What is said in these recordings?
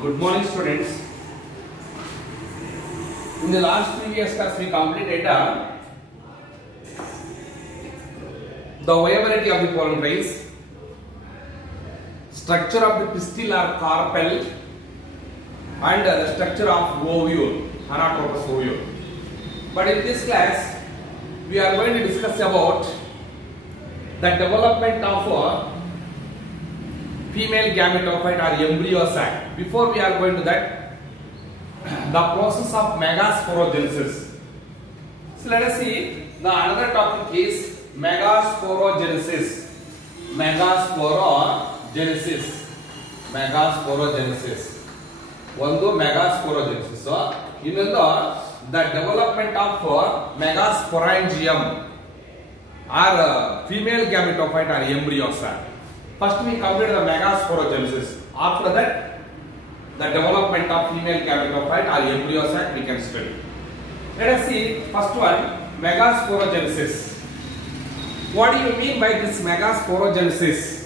Good morning, students. In the last previous class, we completed the viability of the pollen grains, structure of the pistil or carpel, and the structure of ovule, anatropous ovule. But in this class, we are going to discuss about the development of female gametophyte or embryo sac. Before we are going to that, the process of megasporogenesis. So let us see, the another topic is megasporogenesis. Megasporogenesis. One megasporogenesis. So, the development of megasporangium or female gametophyte or embryo sac. First we complete the megasporogenesis. After that, the development of female gametophyte or embryo sac we can study. Let us see first one, megasporogenesis. What do you mean by this megasporogenesis?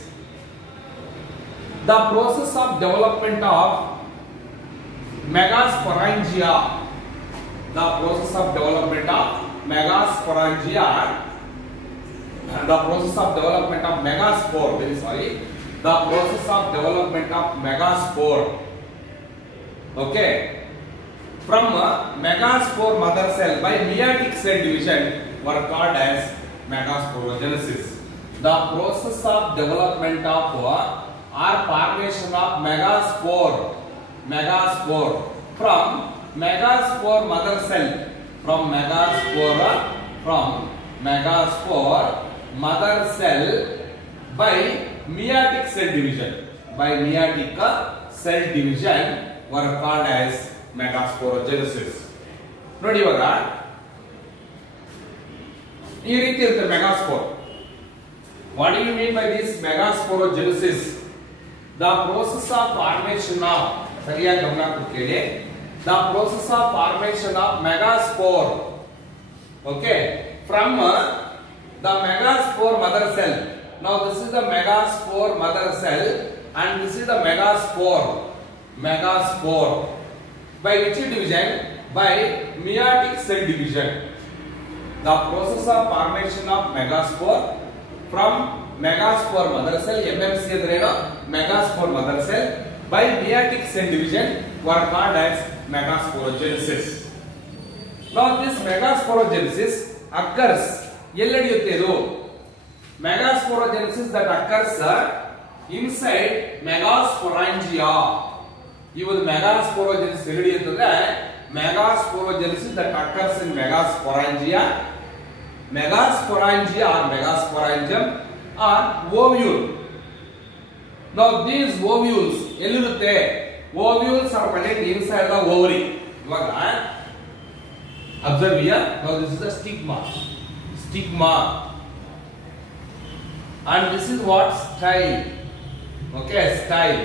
The process of development of megasporangia. The process of development of megasporangia. The process of development of megaspore. The process of development of megaspore. Okay. From megaspore mother cell by meiotic cell division were called as megasporogenesis. The process of development of or formation of megaspore from megaspore mother cell, from megaspore mother cell by meiotic cell division. By meiotic cell division were called as megasporogenesis. ನೋಡಿ ಇವಾಗ ಈ ರೀತಿ ಇರುತ್ತೆ megaspore. What do you mean by this megasporogenesis? The process of formation of, ಸರಿಯಾಗಿ ಗಮನ ಕೊಟ್ಟು ಕೇಳಿ, the process of formation of megaspore. Okay, from the megaspore mother cell. Now this is the megaspore mother cell and this is the megaspore. By which division? By meiotic cell division. The process of formation of megaspore from megaspore mother cell, MMC adreno, megaspore mother cell by meiotic cell division were called as megasporogenesis. Now this megasporogenesis occurs. ಎಲ್ಲಿ ನಡೆಯುತ್ತೆ ಇದು? Megasporogenesis that occurs inside megasporangia. Even megasporogenesis ಎಲ್ಲಿ ನಡೆಯುತ್ತೆ? Megasporogenesis that occurs in megasporangia or megasporangium or ovule. Now these ovules ಎಲ್ಲಿರುತ್ತೆ? Ovules are contained inside the ovary. ಇವಾಗ observe here. Now this is the stigma, and this is what style. Okay, style,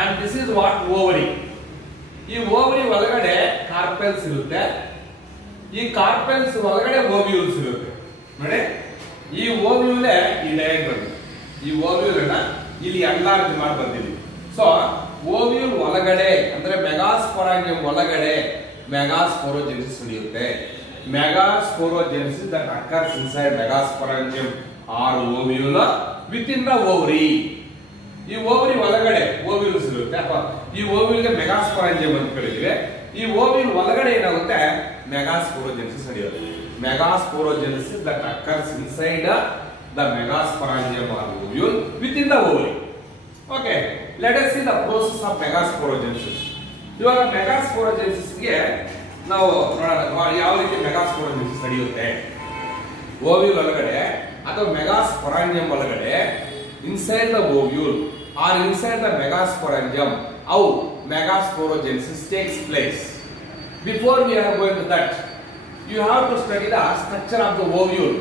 and this is what ovary. ಈ ovary ಒಳಗಡೆ carpels ಇರುತ್ತೆ, ಈ carpels ಒಳಗಡೆ ovules ಇರುತ್ತೆ. ನೋಡಿ, ಈ ಓವ್ಯೂಲ್ ಈ ಡಯಾಗ್ರಾಮ್, ಈ ಓವ್ಯೂಲ್ ಅನ್ನ ಇಲ್ಲಿ ಎನ್ಲಾರ್ಜ್ ಮಾಡಿ ಬಂದಿದ್ದೀವಿ. ಸೊ ಓವ್ಯೂಲ್ ಒಳಗಡೆ ಅಂದ್ರೆ ಮೆಗಾಸ್ಪೊರಾಂಗಿಯಂ ಒಳಗಡೆ ಮೆಗಾಸ್ಪೋರೋಜೆನೆಸಿಸ್ ನಡೆಯುತ್ತೆ. Megasporogenesis that occurs inside megasporangium or ovule within the ovary. ಈ ಓವರಿ ಒಳಗಡೆ ಓವ್ಯೂಲ್ಸ್ ಇರುತ್ತೆ, ಅಥವಾ ಈ ಓವ್ಯೂಲ್ಗೆ ಮೆಗಾಸ್ಪೊರಾಂಜಿಯಂ ಅಂತ ಕರೀತೀವಿ. ಈ ಓವ್ಯೂಲ್ ಒಳಗಡೆ ಏನಾಗುತ್ತೆ? ಮೆಗಾಸ್ಪೋರೋಜೆನೆಸಿಸ್ ನಡೆಯುತ್ತೆ. Megasporogenesis that occurs inside the megasporangium or ovule within the ovary. Okay, let us see the process of megasporogenesis. ಇವಾಗ megasporogenesis ಗೆ ನಾವು ನೋಡೋಣ ಯಾವ ರೀತಿ ಮೆಗಾಸ್ಪೊರಾಂಜಿಯಂ ನಡೆಯುತ್ತೆ. ಓವ್ಯೂಲ್ ಒಳಗಡೆ ಅಥವಾ ಮೆಗಾಸ್ಪೊರಾಂಜಿಯಂ ಒಳಗಡೆ, inside the ovule or inside the megasporangium, how megasporogenesis takes place. Before we are going to that, you have to study the structure of the ovule.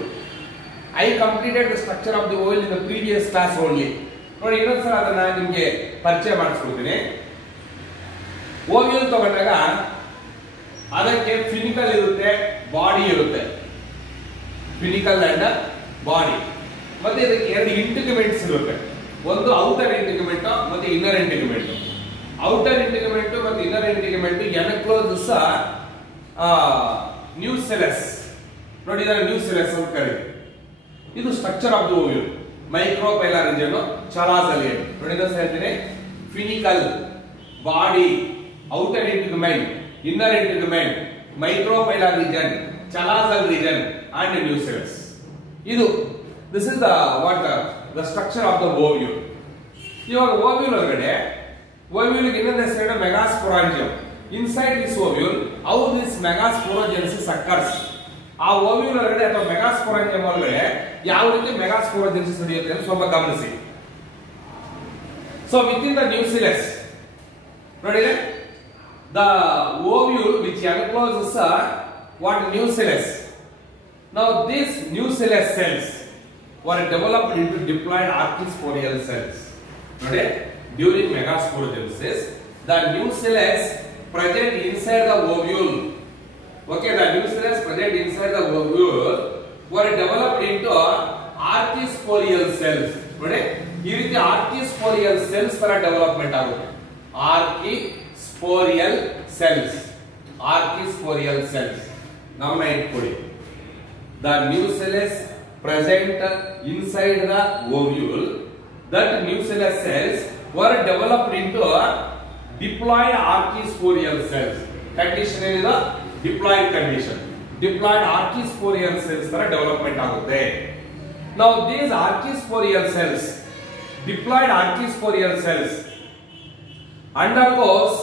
I completed the structure of the ovule in the previous class only. ನೋಡಿ ಇನ್ನೊಂದ್ಸಲ ಅದನ್ನ ನಿಮಗೆ ಪರಿಚಯ ಮಾಡಿಸ್ಕೊಡ್ತೀನಿ. Ovule ತಗೊಂಡಾಗ ಅದಕ್ಕೆ ಫಿನಿಕಲ್ ಇರುತ್ತೆ, body ಇರುತ್ತೆ. ಫಿನಿಕಲ್ and body. ಮತ್ತೆ ಇದಕ್ಕೆ ಎರಡು ಇಂಟಿಗ್ಯುಮೆಂಟ್ಸ್ ಇರುತ್ತೆ. ಒಂದು ಔಟರ್ ಇಂಟಿಗ್ಯುಮೆಂಟ್ ಮತ್ತೆ ಇನ್ನರ್ ಇಂಟಿಗ್ಯುಮೆಂಟ್. ಔಟರ್ ಇಂಟಿಗ್ಯುಮೆಂಟ್ ಮತ್ತು ಇನ್ನರ್ ಇಂಟಿಗ್ಯುಮೆಂಟ್ ಎನ್ಕ್ಲೋಸ್ ನ್ಯೂಸೆಲಸ್ ನೋಡಿ, ಇದನ್ನು ನ್ಯೂಸೆಲಸ್ ಅಂತ ಕರೀತೀವಿ. ಇದು structure of the ovule. Micropylar region, chalazal region ನೋಡಿ, ಇದನ್ನು ಹೇಳ್ತೀನಿ. Funicle, body, outer integument, inner integument, micropylar region, chalazal region and nucellus. ಇದು this is the structure of the ovule. ಇವಾಗ ಓವ್ಯೂಲ್ ಒಳಗಡೆ ಓವ್ಯೂಲ್ ಇನ್ನೊಂದು ಹೆಸರು megasporangium. Inside this ovule how this megasporogenesis occurs. ಆ ovule ಒಳಗಡೆ ಅಥವಾ ಮೆಗಾಸ್ಪೊರಾಂಜಿಯಂ ಒಳಗಡೆ ಯಾವ ರೀತಿ ಮೆಗಾಸ್ಪೊರೋಜೆನೆಸಿಸ್ ನಡೆಯುತ್ತೆ ಅಂತ ಸ್ವಲ್ಪ ಗಮನಿಸಿ. ಸೊ ವಿತ್ ಇನ್ ದ ನ್ಯೂಸಿಲೆಸ್ ನೋಡಿದ್ರೆ the ovule which encloses what nucellus. Now these nucellus cells were developed into diploid archisporial cells. Notice during megasporogenesis the nucellus present inside the ovule, okay, the nucellus present inside the ovule were developed into archisporial cells. Notice ಈ ರೀತಿ archisporial cells ತರ development ಆಗುತ್ತೆ. Archisporial cells. Archisporial cells. Now ಇಟ್ಕೊಳ್ಳಿ. The nucellus present inside the ovule, that nucellus cells were developed into diploid archisporial cells. Condition is diploid condition. Diploid archisporial cells ತರ development ಆಗುತ್ತೆ. Now these archisporial cells, diploid archisporial cells undergoes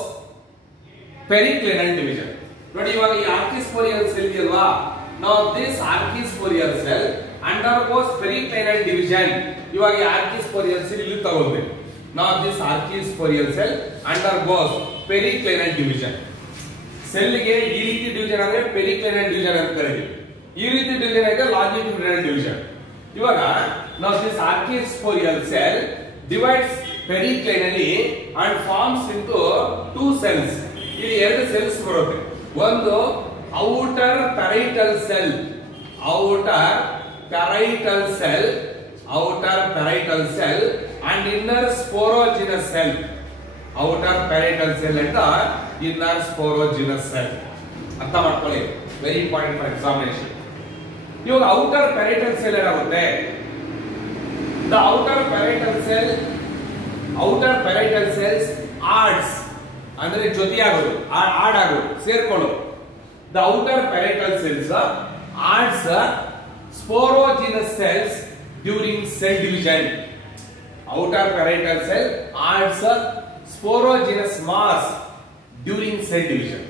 periclinal division. ನೋಡಿ ಇವಾಗ ಈ ಆರ್ಕಿಸ್ಪೋರಿಯಲ್ cell ಇದೆಯಲ್ವಾ, now this archisporial cell undergoes periclinal division. ಇವಾಗ ಈ ಆರ್ಕಿಸ್ಪೋರಿಯಲ್ cell ಇಲ್ಲಿ ತಗೊಳ್ಬೇಕು. now this archisporial cell undergoes periclinal division. Cell ಗೆ ಈ ರೀತಿ ಡಿವಿಷನ್ ಆದ್ರೆ periclinal division ಅಂತ ಕರೀತೀವಿ. ಈ ರೀತಿ ಡಿವಿಷನ್ ಆದ್ರೆ longitudinal division. ಇವಾಗ now this archisporial cell divides periclinally and forms into two cells. ಇಲ್ಲಿ ಎರಡು ಸೆಲ್ಸ್ ಬರುತ್ತೆ. ಒಂದು outer parietal cell, outer parietal cell, outer parietal cell and inner sporogenous cell. outer parietal cell and inner sporogenous cell. ಅರ್ಥ ಮಾಡ್ಕೊಳ್ಳಿ, very important for examination. ಇವಾಗ outer parietal cell ಏನಾಗುತ್ತೆ, the outer parietal cell, outer parietal cells adds ಅಂದ್ರೆ ಜೊತೆಯಾಗೋದು, add ಆಗೋದು, ಸೇರ್ಕೊಳ್ಳೋದು. the outer parietal cells adds sporogenous cells during cell division. outer parietal cell adds sporogenous mass during cell division.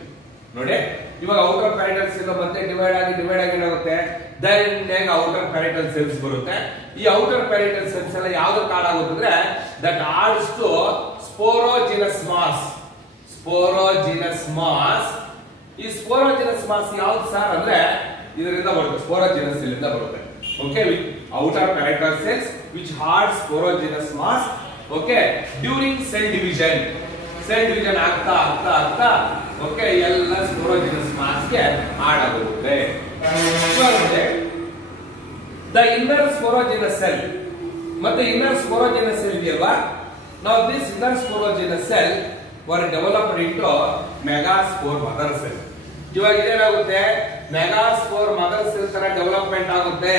ನೋಡಿ ಇವಾಗ outer parietal cell ಮತ್ತೆ divide ಆಗಿ ಏನಾಗುತ್ತೆ, then outer parietal cells ಬರುತ್ತೆ. ಈ outer parietal cells ಎಲ್ಲ ಯಾವುದು ಕಾರಣ ಆಗುತ್ತೆ ಅಂದ್ರೆ that adds to sporogenous mass. sporogenous mass. ಈ sporogenous mass ಯಾವುದು ಸರ್ ಅಂದ್ರೆ ಇದರಿಂದ ಬರುತ್ತೆ, sporogenous cell ಇಂದ ಬರುತ್ತೆ. okay, with outer parietal cells which adds sporogenous mass, okay, during cell division. cell division ಆಗ್ತಾ okay ಎಲ್ಲ sporogenous mass ಗೆ ಆಡ್ ಆಗುತ್ತೆ. the inner sporogenous cell ಮತ್ತೆ inner sporogenous cell ಇದೆಯಲ್ವಾ, now this inner sporogenous cell were developed into megaspore mother cell. ಇವಾಗ ಇದೇನಾಗುತ್ತೆ, megaspore mother cell ತರ development ಆಗುತ್ತೆ.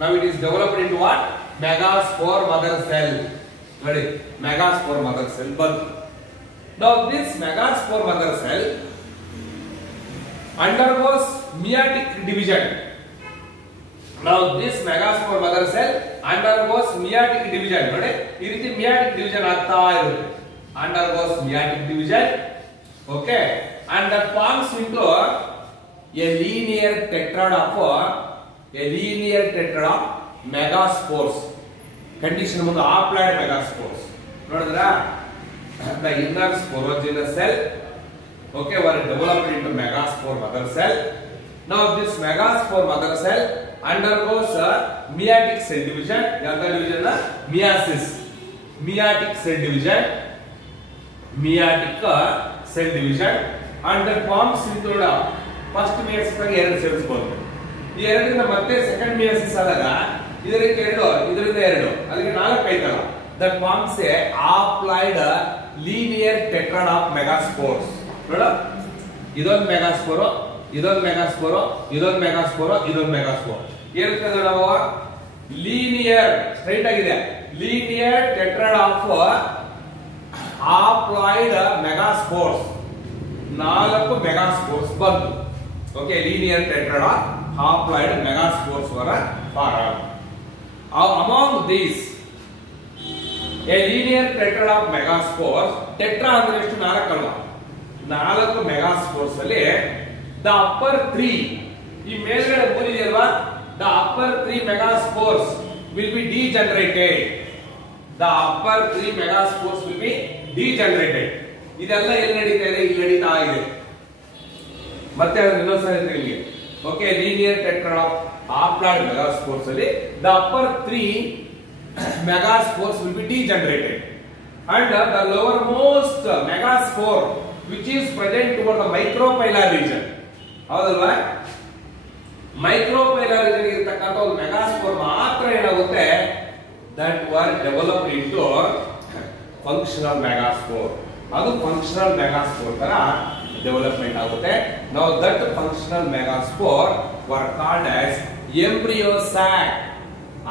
now it is developed into what, megaspore mother cell. ನೋಡಿ megaspore mother cell ಬಂತು. now this megaspore mother cell undergoes meiotic division. now this megaspore mother cell undergoes meiotic division. ನೋಡಿ ಈ ರೀತಿ meiotic division ಆಗ್ತಾ ಇರುತ್ತೆ, undergoes meiotic division, okay, and that forms into a linear tetrad of megaspores. condition ಮುಂದೆ haploid megaspores. ನೋಡಿದ್ರಾ, the inner sporogenous cell, okay, were developed into megaspore mother cell. now this megaspore mother cell undergoes meiotic cell division. ಯಾವ division? meiosis. meiotic cell division, meiotic cell division, and that forms into first meiosis ಆಗಿ ಎರಡು cells ಬರುತ್ತೆ. ಈ ಎರಡರಿಂದ ಮತ್ತೆ second meiosis ಆದಾಗ ಇದರಿಂದ ಎರಡು, ಇದರಿಂದ ಎರಡು, ಅಲ್ಲಿಗೆ ನಾಲ್ಕು ಆಯ್ತಲ್ಲ. that forms a haploid linear tetrad of megaspores. ನೋಡ ಇದೊಂದು ಮೆಗಾಸ್ಪೋರ್, ಇದೊಂದು ಮೆಗಾಸ್ಪೋರ್, ಇದೊಂದು ಮೆಗಾಸ್ಪೋರ್, ಇದೊಂದು ಮೆಗಾಸ್ಪೋರ್. ಏನಂತ ನಾವು ಲೀನಿಯರ್ ಸ್ಟ್ರೈಟ್ ಆಗಿದೆ linear tetrad of haploid megaspores. 4 megaspores ಬಂತು. Okay, linear tetrad of haploid megaspores were formed. Among these, a linear tetrad of megaspores, tetra ಅಂದ್ರೆ ಎಷ್ಟು 4 ಅಲ್ವಾ, 4 ಮೆಗಾಸ್ಪೋರ್ಸ್ ಅಲ್ಲಿ the upper 3, ಈ ಮೇಲ್ಗಡೆ 3 ಇದೆಯಲ್ವಾ, the upper 3 megaspores will be degenerated. The upper 3 megaspores will be degenerated. ಇದೆಲ್ಲ ಎಲ್ಲಿ ನಡೀತಾ ಇದೆ, ಇಲ್ಲಿ ನಡೀತಾ ಇದೆ. ಮತ್ತೆ ಅದನ್ನ ಇನ್ನೊಂದ್ಸಲ ಹೇಳ್ತೀನಿ ನಿಮಗೆ. Okay, linear tetrad of haploid megaspores ಅಲ್ಲಿ the upper 3 megaspores will be degenerated and the lowermost megaspore which is present toward the micropylar region. ಹೌದಲ್ವಾ, ಮೈಕ್ರೋಪೈಲಾರ್ ರೀಜನ್ ಇರತಕ್ಕಂತ ಒಂದು ಮೆಗಾಸ್ಪೋರ್ ಮಾತ್ರ ಏನಾಗುತ್ತೆ, that were developed into functional megaspore. ಅದು functional megaspore ತರ development ಆಗುತ್ತೆ. Now that functional megaspore were called as embryo sac.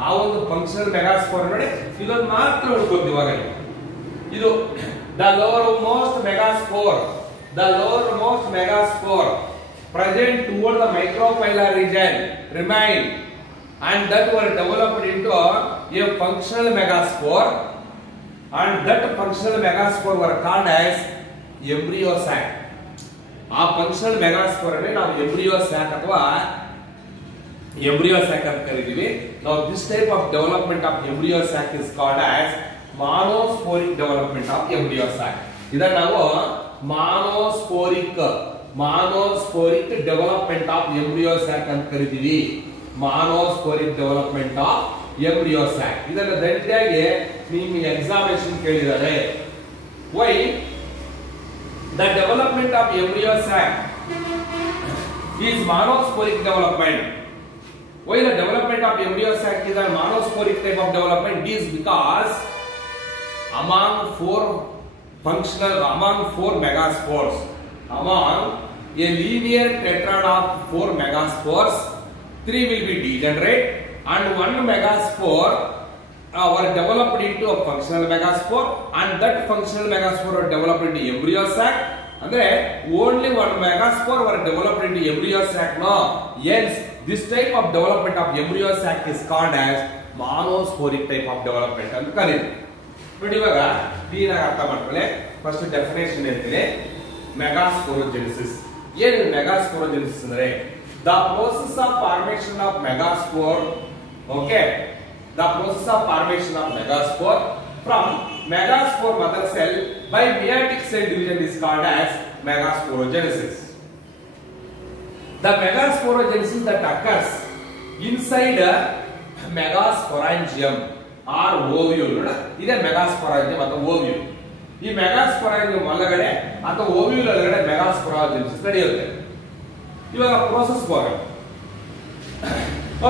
ಆ ಒಂದು ಫಂಕ್ಷನಲ್ ಮೆಗಾಸ್ಪೋರ್ ನೋಡಿ, ಇದೊಂದು ಮಾತ್ರ ಹುಡುಕೋದು ಇವಾಗ. ಇದು the lowermost megaspore, the lowermost megaspore present toward the micropylar region remain and that were developed into a functional megaspore and that functional megaspore were called as embryo sac. ಆ functional megaspore ಅನ್ನು ನಾವು embryo sac ಅಥವಾ embryo sac ಅಂತ ಕರೀತೀವಿ. ನಾವು this type of development of embryo sac is called as monosporic development of embryo sac. ಇದನ್ನ ನಾವು monosporic development of embryo sac ಅಂತ ಕರಿತೀವಿ. Monosporic development of embryo sac. ಇದನ್ನ ದಂಡಿಯಾಗಿ ನಿಮಗೆ ಎಕ್ಸಾಮಿನೇಷನ್ ಕೇಳಿದ್ದಾರೆ. Why the development of embryo sac is monosporic development? Why the development of embryo sac is a monosporic type of development? Is because among four megaspores, among a linear tetrad of 4 megaspores, 3 will be degenerate and 1 megaspore were developed into a functional megaspore and that functional megaspore were developed into embryo sac. ಅಂದ್ರೆ only 1 megaspore were developed into embryo sac. No, hence this type of development of embryo sac is called as monosporic type of development ಅಂತ ಕರೀತೀವಿ. ನೋಡಿ, ಇವಾಗ clean ಆಗಿ ಅರ್ಥ ಮಾಡ್ಕೊಳ್ಳಿ. First definition ಹೇಳ್ತೀನಿ. ಮೆಗಾಸ್ಪೋರೋಜೆನಿಸಿಸ್. ಏನು ಮೆಗಾಸ್ಪೋರೋಜೆನಿಸಿಸ್ ಅಂದ್ರೆ the process of formation of megaspore. Okay, the process of formation of megaspore from megaspore mother cell by meiotic cell division is called as megasporogenesis. The megasporogenesis that occurs inside a megasporangium or ovule. ಇದೆ megasporangium ಅಥವಾ ovule. ಈ megasporangium ಒಳಗಡೆ ಅಥವಾ ovule ಒಳಗಡೆ megasporogenesis ನಡೆಯುತ್ತೆ. ಇವಾಗ process ಹೋಗೋಣ.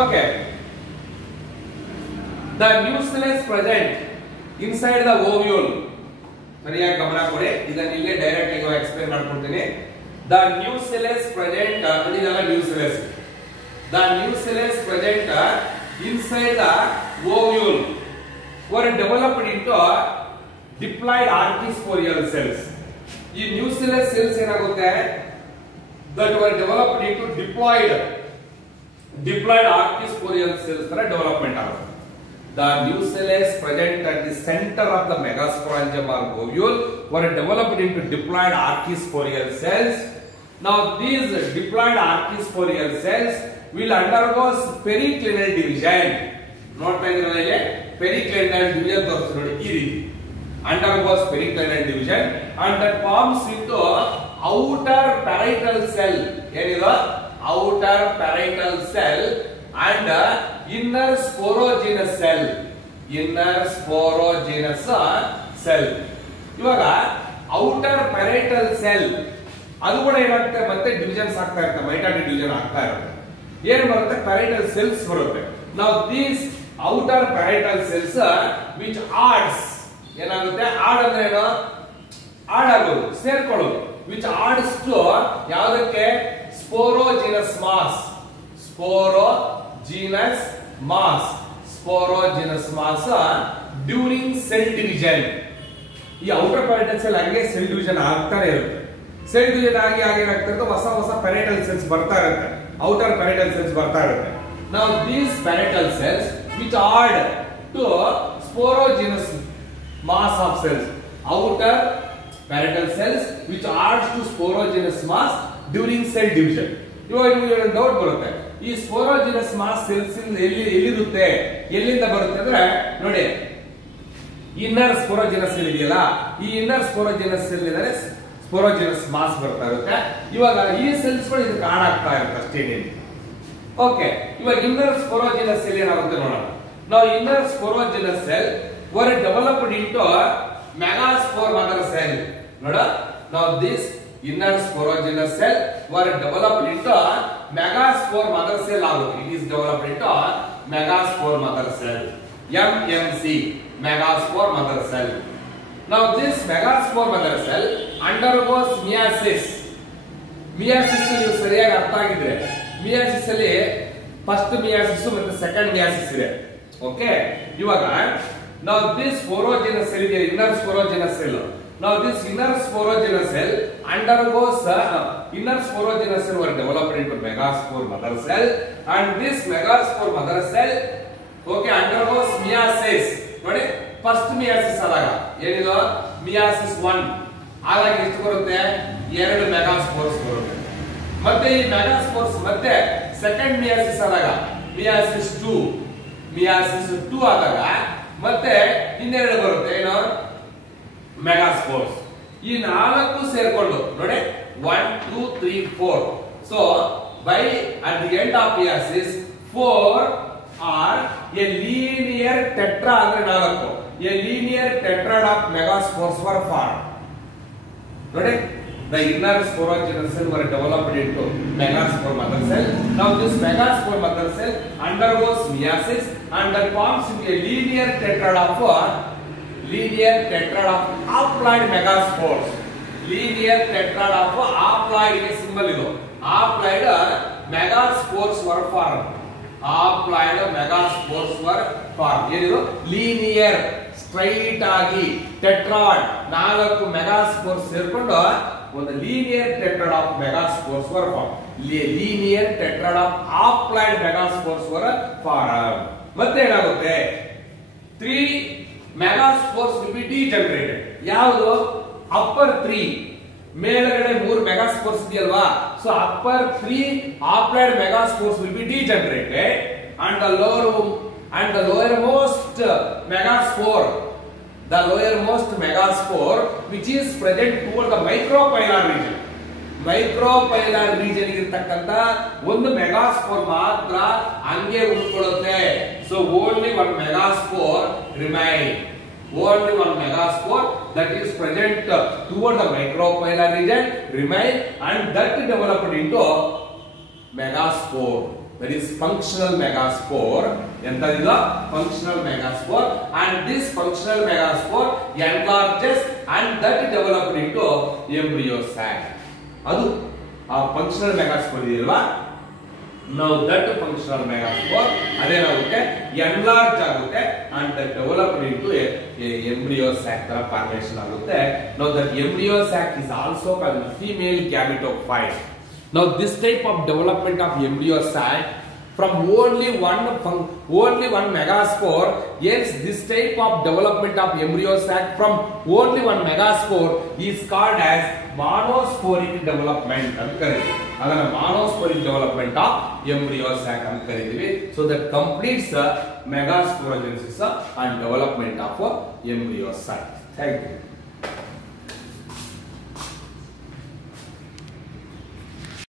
Okay, the nucleus present inside the ovule. ಸರಿಯಾಗಿ ಗಮನ ಕೊಡಿ. ಇದನ್ನ ಇಲ್ಲೇ ಡೈರೆಕ್ಟ್ ಆಗಿ ಎಕ್ಸ್ಪ್ಲೇನ್ ಮಾಡ್ಕೊಡ್ತೀನಿ. the nucleus present, ಇದೆಲ್ಲ nucleus. the nucleus present inside the ovule were developed into diploid archisporial cells. ಈ nucleus cells ಏನಾಗುತ್ತೆ, that were developed into diploid archisporial cells ತರ ಡೆವಲಪ್ಮೆಂಟ್ ಆಗುತ್ತೆ. The nucleus present at the center of the megasporangium or ovule were developed into diploid archisporial cells. Now these diploid archisporial cells will undergo periclinial division. ನೋಡ್ತಾ ಇದ್ದೀರಾ ಇಲ್ಲಿ periclinial division ತೋರಿಸ್ತೀನಿ ನೋಡಿ, ಈ ರೀತಿ undergoes periclinial division and that forms into outer parietal cell. ಏನಿದೆ outer parietal cell and inner sporogenous cell. ಇವಾಗ outer ಪ್ಯಾರೈಟಲ್ cell ಅದು ಕೂಡ ಏನಾಗುತ್ತೆ, ಮತ್ತೆ ಡಿವಿಷನ್ಸ್ ಆಗ್ತಾ ಇರುತ್ತೆ, ಮೈಟಾಟಿಕ್ ಡಿವಿಷನ್ ಆಗ್ತಾ ಇರುತ್ತೆ. ಏನ್ ಬರುತ್ತೆ, ಪ್ಯಾರೈಟಲ್ ಸೆಲ್ಸ್ ಬರುತ್ತೆ. ನಾವು these outer parietal cells which adds ಏನಾಗುತ್ತೆ ಆಡ್ ಅಂದ್ರೆ ಏನು ಆಡ್ ಆಗೋದು ಸೇರ್ಕೊಳ್ಳೋದು which adds to ಯಾವುದಕ್ಕೆ sporogenous mass during cell division ಈ ಔಟರ್ ಪ್ಯಾರಿಟಲ್ ಸೆಲ್ ಹಂಗೆ ಸೆಲ್ ಡಿವಿಷನ್ ಆಗ್ತಾನೆ ಇರುತ್ತೆ ಸೆಲ್ ಡಿವಿಷನ್ ಆಗಿ ಏನಾಗ್ತಾ ಇರುತ್ತೆ ಹೊಸ ಪ್ಯಾರಿಟಲ್ ಸೆಲ್ಸ್ ಬರ್ತಾ ಇರುತ್ತೆ ಔಟರ್ ಪ್ಯಾರಿಟಲ್ ಸೆಲ್ಸ್ ಬರ್ತಾ ಇರುತ್ತೆ now these parietal cells which add to sporogenous mass of cells outer parietal cells which adds to sporogenous mass during cell division ಇವಾಗ ನಿಮಗೆ ಡೌಟ್ ಬರುತ್ತೆ ಈ ಸ್ಪೋರೋಜಿನಸ್ ಮಾಸ್ ಸೆಲ್ಸ್ ಎಲ್ಲಿರುತ್ತೆ ಎಲ್ಲಿಂದ ಬರುತ್ತೆ ಅಂದ್ರೆ ನೋಡಿ ಇನ್ನರ್ ಸ್ಪೋರೋಜಿನಸ್ ಸೆಲ್ ಇದೆಯಲ್ಲ ಈ ಇನ್ನರ್ ಸ್ಪೋರೋಜಿನಸ್ ಸೆಲ್ ಇದ್ರೆ ಸ್ಪೋರೋಜಿನಸ್ ಮಾಸ್ ಬರ್ತಾ ಇರುತ್ತೆ ಇವಾಗ ಈ ಸೆಲ್ಸ್ ಗಳು ಇದಕ್ಕೆ ಆಡ್ ಆಗ್ತಾ ಇರುತ್ತೆ ಅಷ್ಟೇನೆ ಓಕೆ ಇವಾಗ ಇನ್ನರ್ ಸ್ಪೋರೋಜಿನಸ್ ಸೆಲ್ ಏನಾಗುತ್ತೆ ನೋಡೋಣ ನಾವು inner ಸ್ಪೋರೋಜಿನಸ್ cell were developed into megaspore mother cell ನೋಡ now this inner sporogenous cell were developed into megaspore mother cell ಆಗುತ್ತೆ it is developed into megaspore mother cell MMC megaspore mother cell now this megaspore mother cell undergoes meiosis ನೀವು ಸರಿಯಾಗಿ ಅರ್ಥ ಆಗಿದ್ರೆ ಮಿಯಾಸಿಸ್ ಅಲ್ಲಿ first ಮಿಯಾಸಿಸ್ ಮತ್ತೆ second ಮಿಯಾಸಿಸ್ ಇದೆ okay ಇವಾಗ now this sporogenous cell is inner sporogenous cell now this inner sporogenous cell undergoes inner sporogenous cell were developed into megaspore mother cell and this megaspore mother cell okay undergoes meiosis ನೋಡಿ first ಮಿಯಾಸಿಸ್ ಆದಾಗ ಏನಿದು ಮಿಯಾಸಿಸ್ 1 ಆದಾಗ ಎಷ್ಟು ಬರುತ್ತೆ ಎರಡು ಮೆಗಾಸ್ಪೋರ್ಸ್ ಬರುತ್ತೆ ಮತ್ತೆ ಈ ಮೆಗಾಸ್ಪೋರ್ಸ್ ಮತ್ತೆ ಸೆಕೆಂಡ್ ಮಿಯಾಸಿಸ್ ಆದಾಗ ಮಿಯಾಸಿಸ್ 2 ಆದಾಗ ಮತ್ತೆ ಇನ್ನೆರಡು ಬರುತ್ತೆ ಏನು ಮೆಗಾಸ್ಪೋರ್ಸ್ ಈ ನಾಲ್ಕು ಸೇರ್ಕೊಂಡು ನೋಡಿ 1 2 3 4 so by at the end of meiosis 4 are a linear tetra ಅಂದ್ರೆ ನಾಲ್ಕು a linear tetrad of megaspores were formed ನೋಡಿ the inner sporogenous cell were developed into megaspore mother cell now this megaspore mother cell undergoes meiosis and that forms into a linear tetrad of haploid megaspores linear tetrad of haploid ಗೆ symbol ಇದು haploid megaspores were formed haploid megaspores were formed ಏನಿದು linear straight ಆಗಿ tetrad ನಾಲ್ಕು megaspores ಸೇರ್ಕೊಂಡು ಒಂದು linear tetrad of megaspores were form linear tetrad of haploid megaspores were form ಮತ್ತೆ ಏನಾಗುತ್ತೆ 3 ಮೆಗಾಸ್ಪೋರ್ಸ್ will be ಡಿಜನರೇಟೆಡ್ ಯಾವುದು ಅಪ್ಪರ್ 3 ಮೇಲ್ಗಡೆ 3 ಮೆಗಾಸ್ಪೋರ್ಸ್ ಇದೆಯಲ್ವಾ so upper 3 haploid megaspores will be degenerated and the lowermost megaspore which is present toward the micropylar region ಇರತಕ್ಕಂತ ಒಂದು megaspore ಮಾತ್ರ ಹಂಗೆ ಉಳ್ಕೊಳ್ಳುತ್ತೆ so only one megaspore that is present toward the micropylar region remain and that developed into megaspore that is functional megaspore entadilla functional megaspore and this functional megaspore enlarges and that developed into embryo sac adu functional megaspore idiyalva now that functional megaspore adenagutte enlarge agutte and that developed into a embryo sac tara formation agutte now that embryo sac is also called female gametophyte. Now this type of development of embryo sac from only one megaspore, yes, this type of development of embryo sac from only one megaspore is called as monosporic development. Adana monosporic development of embryo sac anta karidhivi. So that completes megasporogenesis and development of embryo sac. Thank you.